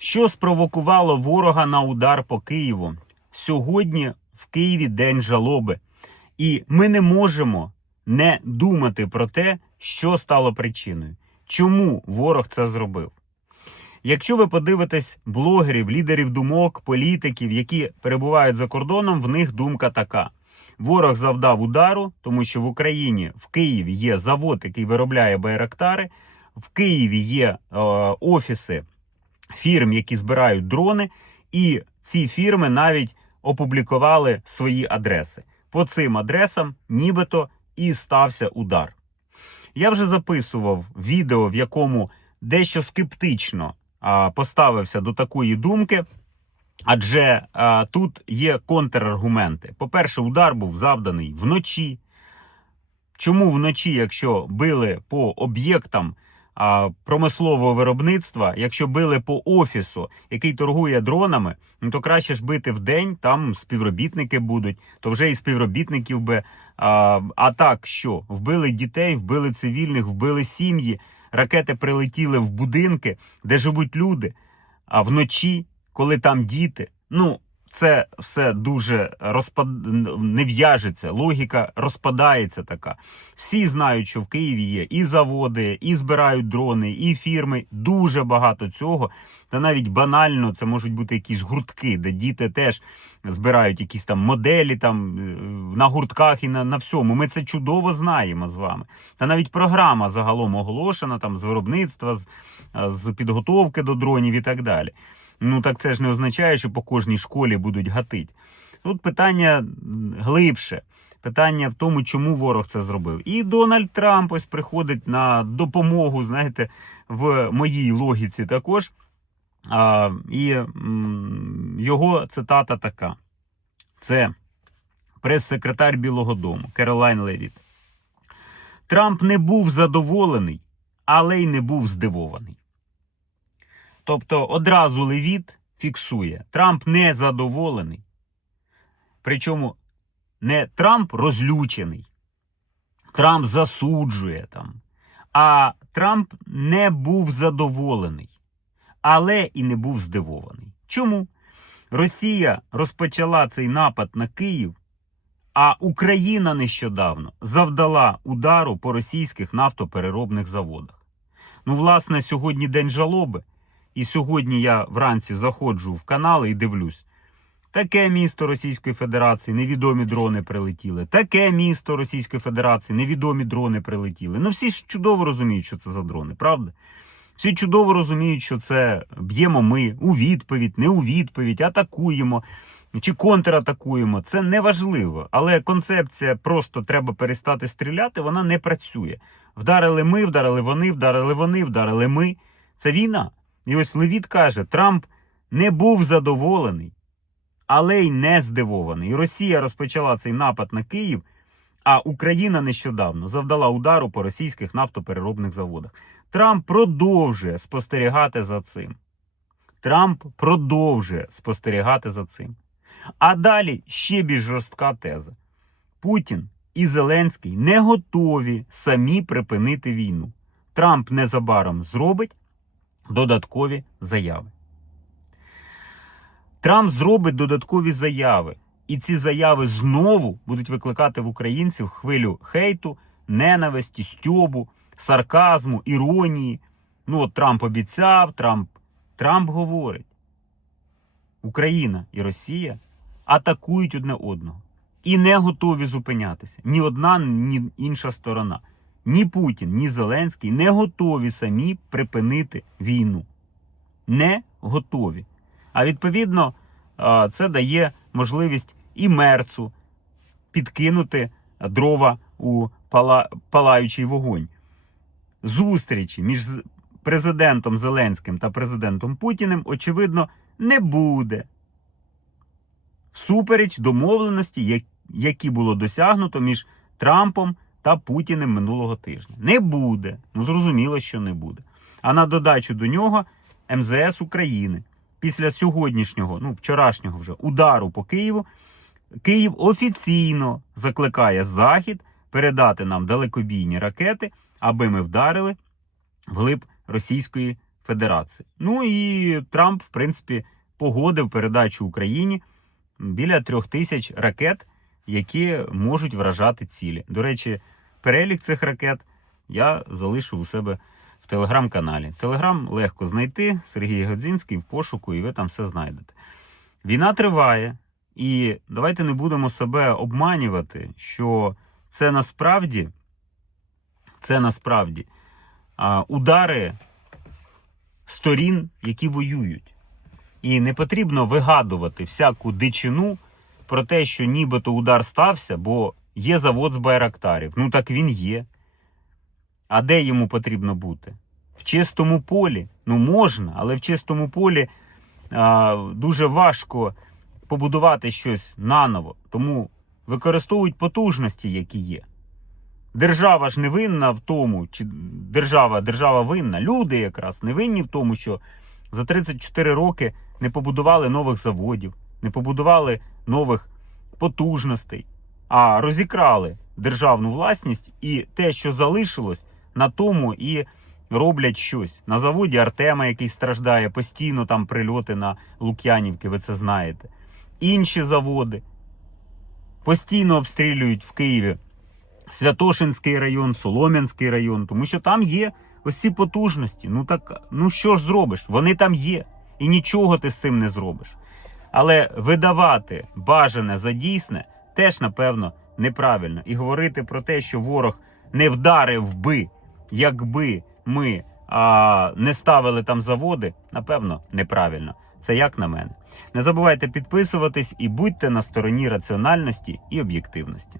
Що спровокувало ворога на удар по Києву? Сьогодні в Києві день жалоби, і ми не можемо не думати про те, що стало причиною, чому ворог це зробив. Якщо ви подивитесь блогерів, лідерів думок, політиків, які перебувають за кордоном, в них думка така: ворог завдав удару, тому що в Україні в Києві є завод, який виробляє байрактари, в Києві є е, офіси фірм, які збирають дрони, і ці фірми навіть опублікували свої адреси. По цим адресам нібито і стався удар. Я вже записував відео, в якому дещо скептично а, поставився до такої думки, адже а, тут є контраргументи. По-перше, удар був завданий вночі. Чому вночі, якщо били по об'єктам промислового виробництва, якщо били по офісу, який торгує дронами, ну то краще ж бити в день, там співробітники будуть, то вже і співробітників би. А, а так що? Вбили дітей, вбили цивільних, вбили сім'ї, ракети прилетіли в будинки, де живуть люди. А вночі, коли там діти, ну це все дуже розпад... не в'яжеться. Логіка розпадається така. Всі знають, що в Києві є і заводи, і збирають дрони, і фірми. Дуже багато цього. Та навіть банально це можуть бути якісь гуртки, де діти теж збирають якісь там моделі там е, на гуртках і на, на всьому. Ми це чудово знаємо з вами. Та навіть програма загалом оголошена там з виробництва, з, з підготовки до дронів і так далі. Ну так це ж не означає, що по кожній школі будуть гатить. Тут питання глибше. Питання в тому, чому ворог це зробив. І Дональд Трамп ось приходить на допомогу, знаєте, в моїй логіці також. А, і його цитата така: це прес-секретар Білого Дому Керолайн Левіт. Трамп не був задоволений, але й не був здивований. Тобто одразу Левіт фіксує, Трамп не задоволений. Причому не Трамп розлючений, Трамп засуджує там, а Трамп не був задоволений, але і не був здивований. Чому? Росія розпочала цей напад на Київ, а Україна нещодавно завдала удару по російських нафтопереробних заводах. Ну, власне, сьогодні день жалоби. І сьогодні я вранці заходжу в канали і дивлюсь. Таке місто Російської Федерації, невідомі дрони прилетіли. Таке місто Російської Федерації, невідомі дрони прилетіли. Ну всі ж чудово розуміють, що це за дрони, правда? Всі чудово розуміють, що це б'ємо ми у відповідь, не у відповідь, атакуємо чи контратакуємо. Це не важливо. Але концепція просто треба перестати стріляти, вона не працює. Вдарили ми, вдарили вони, вдарили вони, вдарили ми. Це війна. І ось Левіт каже: Трамп не був задоволений, але й не здивований. Росія розпочала цей напад на Київ, а Україна нещодавно завдала удару по російських нафтопереробних заводах. Трамп продовжує спостерігати за цим. Трамп продовжує спостерігати за цим. А далі ще більш жорстка теза: Путін і Зеленський не готові самі припинити війну. Трамп незабаром зробить додаткові заяви. Трамп зробить додаткові заяви. І ці заяви знову будуть викликати в українців хвилю хейту, ненависті, стьобу, сарказму, іронії. Ну, от Трамп обіцяв, Трамп, Трамп говорить. Україна і Росія атакують одне одного і не готові зупинятися. Ні одна, ні інша сторона. Ні Путін, ні Зеленський не готові самі припинити війну. Не готові. А відповідно, це дає можливість і мерцу підкинути дрова у пала... палаючий вогонь. Зустрічі між президентом Зеленським та президентом Путіним, очевидно, не буде. Всупереч домовленості, які було досягнуто між Трампом та Путіним минулого тижня. Не буде. Ну, зрозуміло, що не буде. А на додачу до нього МЗС України після сьогоднішнього, ну вчорашнього вже удару по Києву, Київ офіційно закликає Захід передати нам далекобійні ракети, аби ми вдарили вглиб Російської Федерації. Ну і Трамп, в принципі, погодив передачу Україні біля трьох тисяч ракет, які можуть вражати цілі. До речі, перелік цих ракет я залишив у себе в телеграм-каналі. Телеграм легко знайти. Сергій Годзінський в пошуку, і ви там все знайдете. Війна триває, і давайте не будемо себе обманювати, що це насправді, це насправді а, удари сторін, які воюють. І не потрібно вигадувати всяку дичину про те, що нібито удар стався, бо є завод з байрактарів. Ну так він є. А де йому потрібно бути? В чистому полі. Ну можна, але в чистому полі а, дуже важко побудувати щось наново. Тому використовують потужності, які є. Держава ж не винна в тому, чи держава, держава винна. Люди якраз не винні в тому, що за 34 роки не побудували нових заводів, не побудували нових потужностей, а розікрали державну власність і те, що залишилось, на тому і роблять щось. На заводі Артема, який страждає, постійно там прильоти на Лук'янівки, ви це знаєте. Інші заводи постійно обстрілюють в Києві Святошинський район, Солом'янський район, тому що там є ось ці потужності. Ну так, ну що ж зробиш? Вони там є. І нічого ти з цим не зробиш. Але видавати бажане за дійсне теж, напевно, неправильно. І говорити про те, що ворог не вдарив би, якби ми а, не ставили там заводи, напевно, неправильно. Це як на мене. Не забувайте підписуватись і будьте на стороні раціональності і об'єктивності.